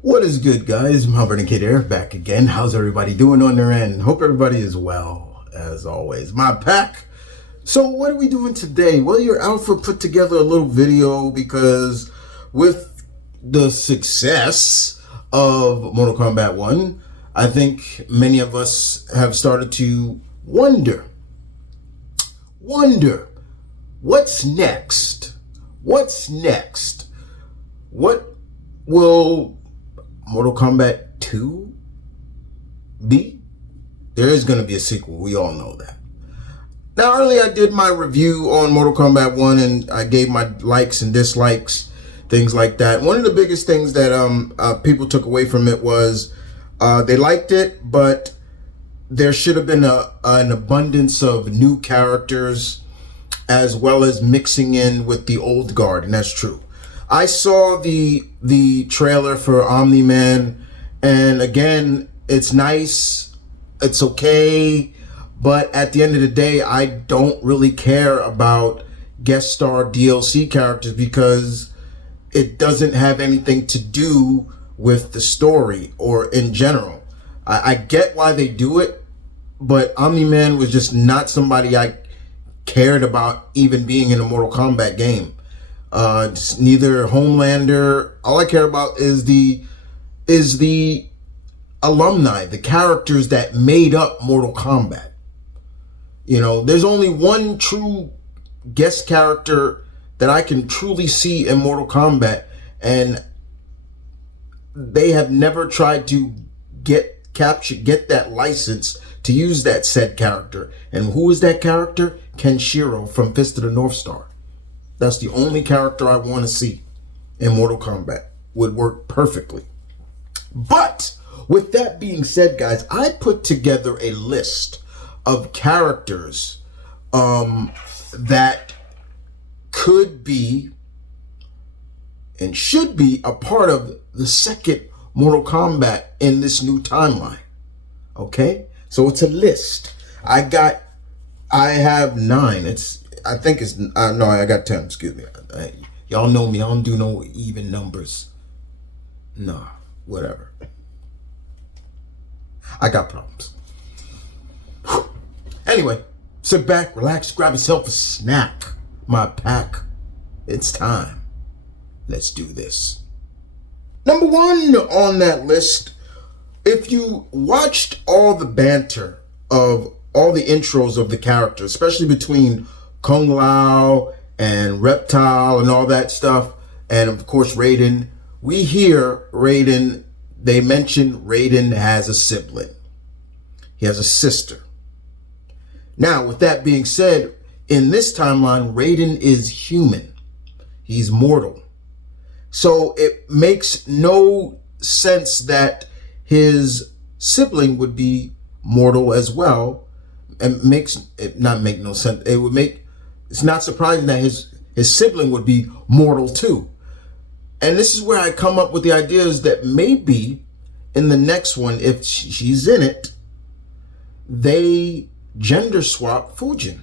What is good, guys? M.V.K here, back again. How's everybody doing on their end? Hope everybody is well, as always. My pack. So what are we doing today? Well, your Alpha put together a little video because with the success of Mortal Kombat 1, I think many of us have started to wonder, what's next? What's next? What will Mortal Kombat 2 be? There is going to be a sequel. We all know that. Now, earlier I did my review on Mortal Kombat 1 and I gave my likes and dislikes, things like that. One of the biggest things that people took away from it was they liked it, but there should have been an abundance of new characters as well as mixing in with the old guard, and that's true. I saw the trailer for Omni-Man, and again, it's nice, it's okay, but at the end of the day, I don't really care about guest star DLC characters because it doesn't have anything to do with the story or in general. I get why they do it, but Omni-Man was just not somebody I cared about even being in a Mortal Kombat game. Neither Homelander. All I care about is the alumni, the characters that made up Mortal Kombat. You know, there's only one true guest character that I can truly see in Mortal Kombat, and they have never tried to get that license to use that said character. And who is that character? Kenshiro from Fist of the North Star. That's the only character I want to see in Mortal Kombat. Would work perfectly. But with that being said, guys, I put together a list of characters that could be and should be a part of the second Mortal Kombat in this new timeline. Okay? So it's a list. I have 9. I think it's, no, I got 10, excuse me. Y'all know me, I don't do no even numbers. No, whatever. I got problems. Anyway, sit back, relax, grab yourself a snack. My pack, it's time. Let's do this. Number 1 on that list, if you watched all the banter of all the intros of the characters, especially between Kung Lao and Reptile and all that stuff, and of course Raiden, we hear Raiden, they mention Raiden has a sibling. He has a sister. Now, with that being said, in this timeline, Raiden is human. He's mortal. So it makes no sense that his sibling would be mortal as well. And makes it not make no sense. It's not surprising that his sibling would be mortal too. And this is where I come up with the ideas that maybe in the next one, if she's in it, they gender swap Fujin.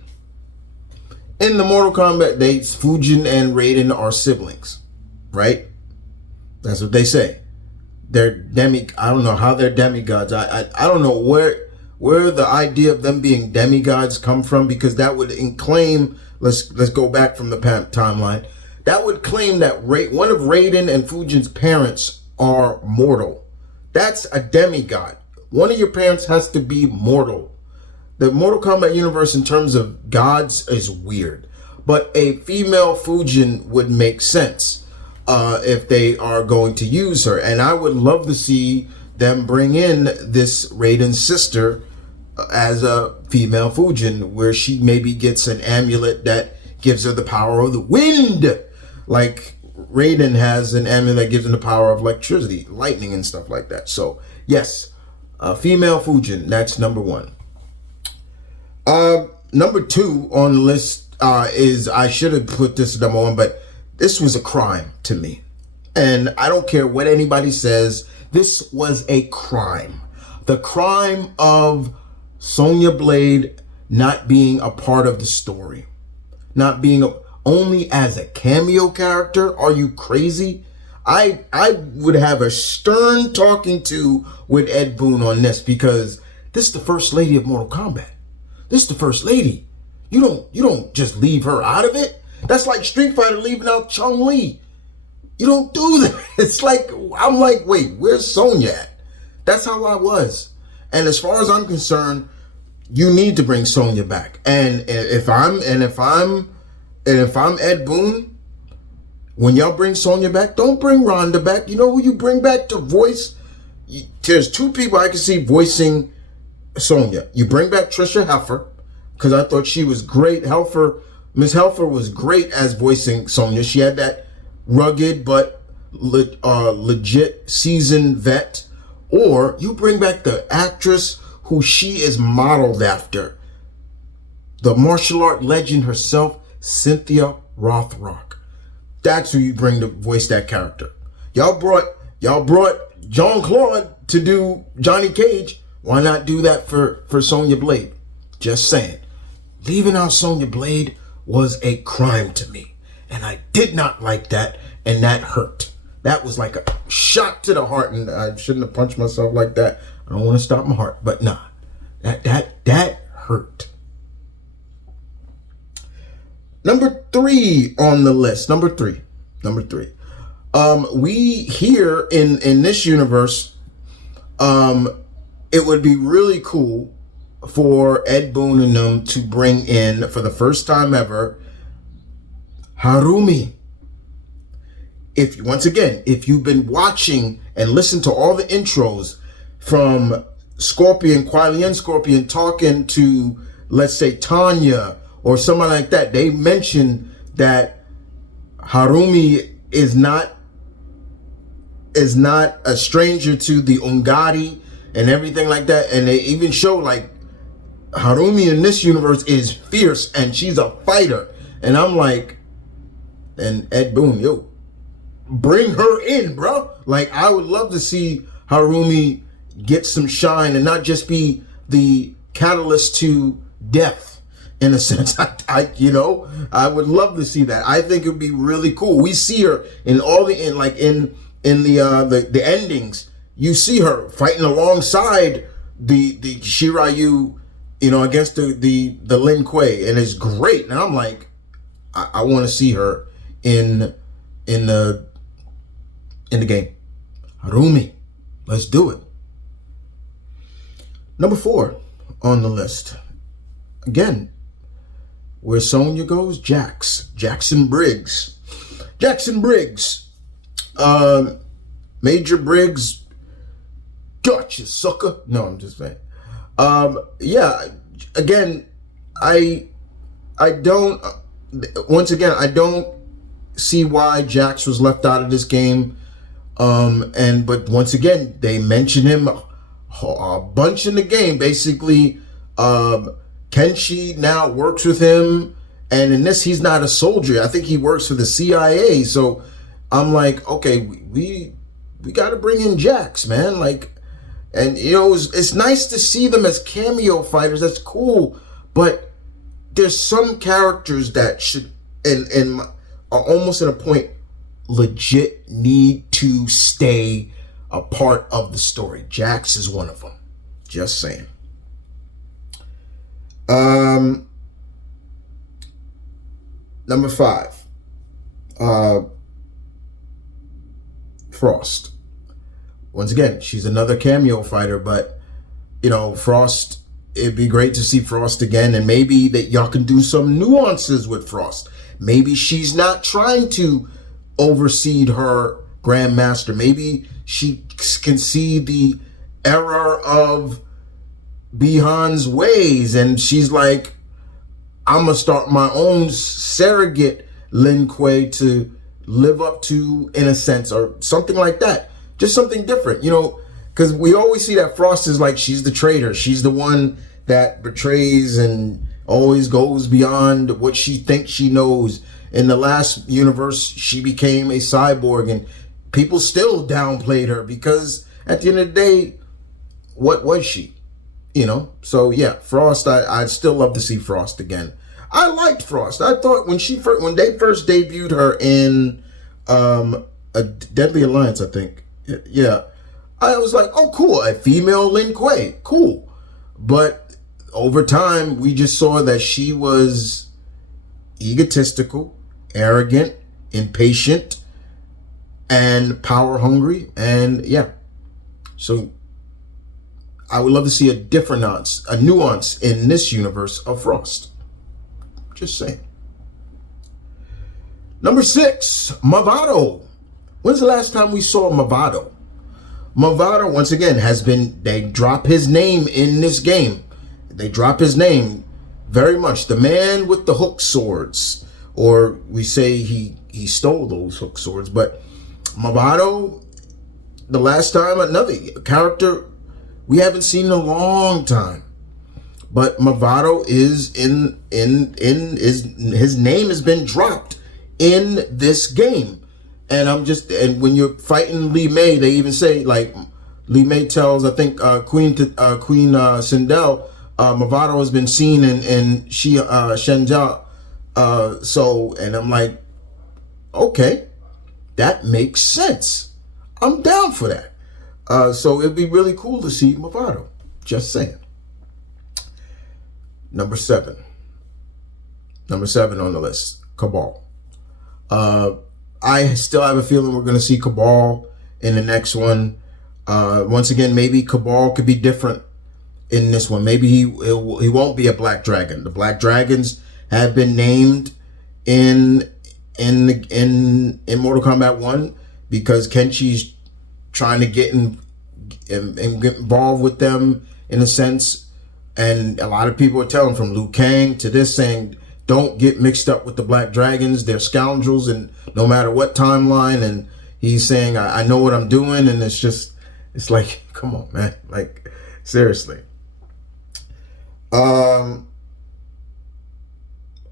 In the Mortal Kombat dates, Fujin and Raiden are siblings, right? That's what they say. They're I don't know how they're demigods. I don't know where the idea of them being demigods come from, because that would claim, let's go back from the timeline, that would claim that one of Raiden and Fujin's parents are mortal. That's a demigod. One of your parents has to be mortal. The Mortal Kombat universe in terms of gods is weird, but a female Fujin would make sense if they are going to use her. And I would love to see them bring in this Raiden's sister as a female Fujin, where she maybe gets an amulet that gives her the power of the wind, like Raiden has an amulet that gives him the power of electricity, lightning and stuff like that. So yes, female Fujin, that's number 1. Number 2 on the list is, I should have put this number 1, but this was a crime to me. And I don't care what anybody says, this was a crime. The crime of Sonya Blade not being a part of the story. Not being only as a cameo character. Are you crazy? I would have a stern talking to with Ed Boon on this, because this is the first lady of Mortal Kombat. This is the first lady. You don't just leave her out of it. That's like Street Fighter leaving out Chun-Li. You don't do that. It's like, I'm like, wait, where's Sonya at? That's how I was. And as far as I'm concerned, you need to bring Sonya back. And if I'm Ed Boon, when y'all bring Sonya back, don't bring Ronda back. You know who you bring back to voice? There's two people I can see voicing Sonya. You bring back Trisha Helfer, because I thought she was great. Miss Helfer was great as voicing Sonya. She had that rugged but legit seasoned vet. Or you bring back the actress who she is modeled after, the martial art legend herself, Cynthia Rothrock. That's who you bring to voice that character. Y'all brought Jean-Claude to do Johnny Cage. Why not do that for Sonya Blade? Just saying. Leaving out Sonya Blade was a crime to me, and I did not like that, and that hurt. That was like a shot to the heart, and I shouldn't have punched myself like that. I don't want to stop my heart, but nah, that hurt. Number 3 on the list. Number three. We here in this universe, it would be really cool for Ed Boon and them to bring in, for the first time ever, Harumi. If you've been watching and listened to all the intros from Scorpion, Quillian Scorpion talking to, let's say, Tanya or someone like that, they mention that Harumi is not a stranger to the Ungari and everything like that. And they even show like Harumi in this universe is fierce and she's a fighter. And I'm like, and Ed Boon, yo, bring her in, bro. Like, I would love to see Harumi get some shine and not just be the catalyst to death, in a sense. I would love to see that. I think it would be really cool. We see her in all the the endings. You see her fighting alongside the Shiryu, against the Lin Kuei, and it's great. And I'm like, I want to see her in the game. Harumi, let's do it. Number 4 on the list. Again, where Sonya goes, Jackson Briggs. Major Briggs, gotcha, sucker. No, I'm just saying. Yeah, again, I don't see why Jax was left out of this game. But once again, they mention him a bunch in the game. Basically, Kenshi now works with him, and in this, he's not a soldier. I think he works for the CIA. So I'm like, okay, we got to bring in Jax, man. Like, and it's nice to see them as cameo fighters. That's cool, but there's some characters that should and are almost at a point legit need to stay a part of the story. Jax is one of them. Just saying. Number 5. Frost. Once again, she's another cameo fighter, but Frost, it'd be great to see Frost again, and maybe that y'all can do some nuances with Frost. Maybe she's not trying to oversee her Grandmaster. Maybe she can see the error of Bihan's ways, and she's like, I'm gonna start my own surrogate Lin Kuei to live up to, in a sense, or something like that. Just something different, because we always see that Frost is like, she's the traitor. She's the one that betrays and always goes beyond what she thinks she knows. In the last universe, she became a cyborg, and people still downplayed her because at the end of the day, what was she? So yeah, Frost, I'd still love to see Frost again. I liked Frost. I thought when they first debuted her in a Deadly Alliance, I think. Yeah. I was like, oh, cool, a female Lin Kuei, cool. But over time, we just saw that she was egotistical, arrogant, impatient, and power hungry. And yeah, so I would love to see a nuance in this universe of Frost. Just saying. Number 6, Mavado. When's the last time we saw Mavado? Mavado, once again, they drop his name in this game. They drop his name very much. The man with the hook swords. Or we say he stole those hook swords. But Mavado, the last time, another character we haven't seen in a long time. But Mavado is his name has been dropped in this game. And when you're fighting Li Mei, they even say, like, Li Mei tells, I think, Queen Sindel, Mavado has been seen in Shenzhou. And I'm like, okay, that makes sense. I'm down for that. So it'd be really cool to see Mavado. Just saying. Number 7 on the list, Kabal. I still have a feeling we're going to see Kabal in the next one. Once again, maybe Kabal could be different in this one. Maybe he won't be a black dragon. The black dragons have been named in Mortal Kombat 1 because Kenshi's trying to get involved with them in a sense. And a lot of people are telling, from Liu Kang to this, saying, don't get mixed up with the black dragons. They're scoundrels, and no matter what timeline. And he's saying, I know what I'm doing. And it's like, come on, man. Like, seriously.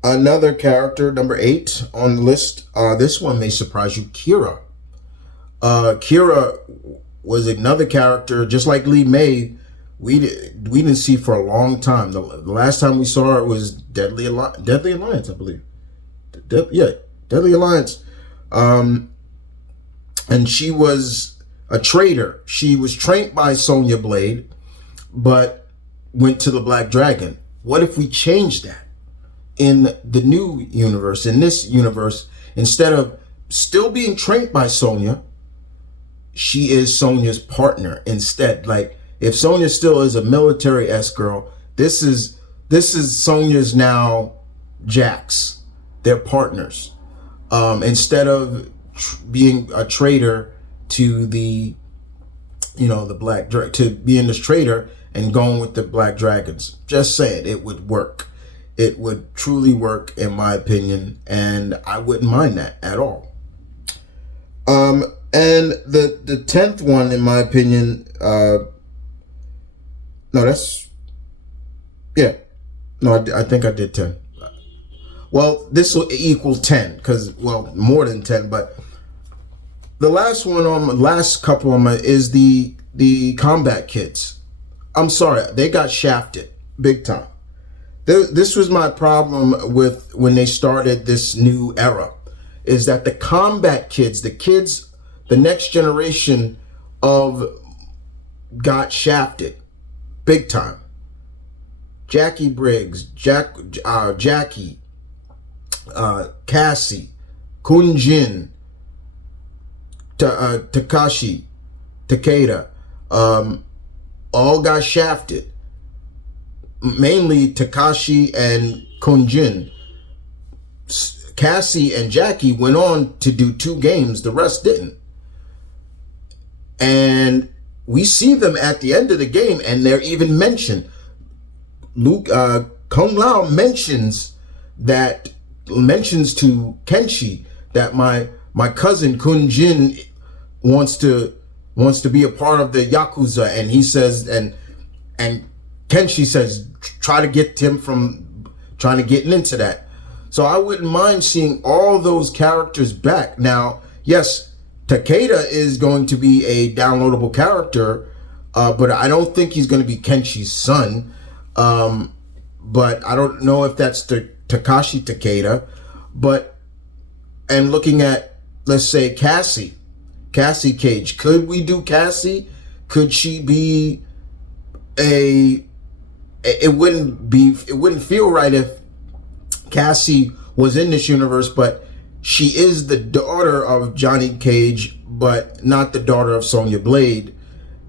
Another character, number 8 on the list. This one may surprise you, Kira. Kira was another character, just like Li Mei, we didn't see for a long time. The last time we saw her was Deadly Alliance, I believe. Deadly Alliance. And she was a traitor. She was trained by Sonya Blade, but went to the Black Dragon. What if we changed that in the new universe, in this universe? Instead of still being trained by Sonya, she is Sonya's partner instead. Like, if Sonya still is a military-esque girl, this is Sonya's now Jax. They're partners. Instead of being a traitor to the Black Dragon, to being this traitor and going with the Black Dragons. Just saying, it would work. It would truly work, in my opinion, and I wouldn't mind that at all. And the 10th one, in my opinion, I think I did 10. Well, this will equal 10 because, more than 10. But the last couple on my is the Kombat kids. I'm sorry, they got shafted big time. This was my problem with when they started this new era, is that the Kombat kids, the next generation got shafted big time. Jackie Briggs, Jackie, Cassie, Kunjin, Takashi, Takeda, all got shafted. Mainly Takashi and Kunjin. Cassie and Jackie went on to do 2 games, the rest didn't. And we see them at the end of the game, and they're even mentioned. Kung Lao mentions to Kenshi that my cousin Kun Jin wants to be a part of the Yakuza, and he says, and Kenshi says, try to get him from trying to get into that. So I wouldn't mind seeing all those characters back. Now, yes, Takeda is going to be a downloadable character, but I don't think he's going to be Kenshi's son. But I don't know if that's Takashi Takeda. And looking at, let's say, Cassie, Cassie Cage. Could we do Cassie? Could she be a... It wouldn't feel right if Cassie was in this universe, but she is the daughter of Johnny Cage, but not the daughter of Sonya Blade.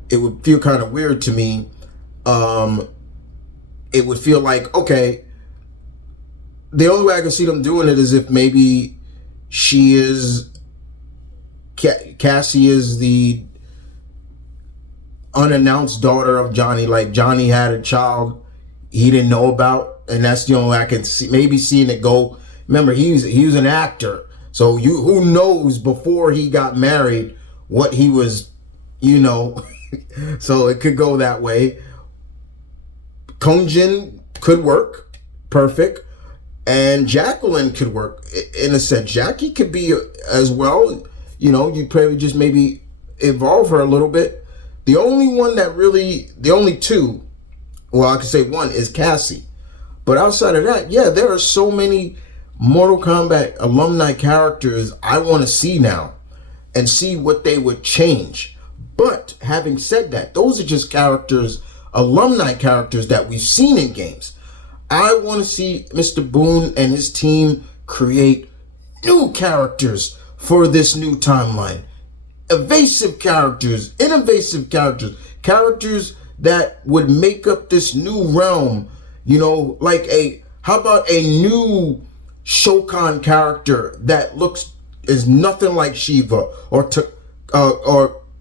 It would feel kind of weird to me. It would feel like, okay, the only way I can see them doing it is if maybe she is... Cassie is the unannounced daughter of Johnny. Like, Johnny had a child he didn't know about, and that's the only way I can see, maybe seeing it go. Remember, he was an actor, so who knows before he got married what he was, so it could go that way. Kongjin could work, perfect, and Jacqueline could work in a sense. Jackie could be as well. You probably just maybe evolve her a little bit. The only two, well, I could say one is Cassie. But outside of that, yeah, there are so many Mortal Kombat alumni characters I want to see now and see what they would change. But having said that, those are just characters, alumni characters that we've seen in games. I want to see Mr. Boone and his team create new characters for this new timeline. Evasive characters, innovative characters, characters that would make up this new realm. How about a new Shokan character that is nothing like Shiva or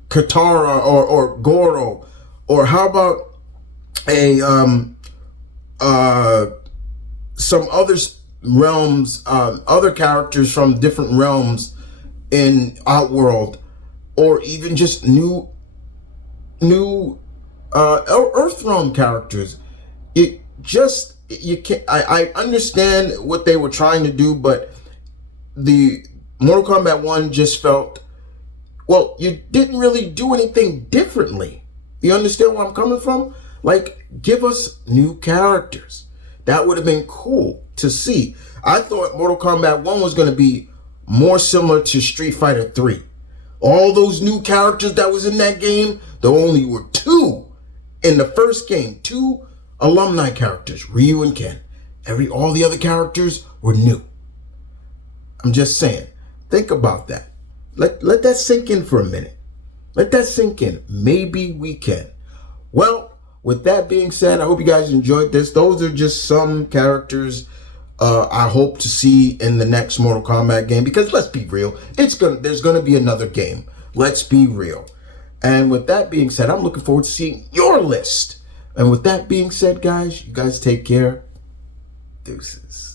Katara or Goro, or how about some other realms, other characters from different realms in Outworld, or even just new Earthrealm characters. I understand what they were trying to do, but the Mortal Kombat 1 just felt, well, you didn't really do anything differently. You understand where I'm coming from? Like, give us new characters. That would have been cool to see. I thought Mortal Kombat 1 was going to be more similar to Street Fighter 3. All those new characters that was in that game, there only were two in the first game. Two alumni characters, Ryu and Ken. All the other characters were new. I'm just saying. Think about that. Let that sink in for a minute. Let that sink in. Maybe we can. Well, with that being said, I hope you guys enjoyed this. Those are just some characters I hope to see in the next Mortal Kombat game, because let's be real, there's gonna be another game. Let's be real. And with that being said, I'm looking forward to seeing your list. And with that being said, guys, you guys take care. Deuces.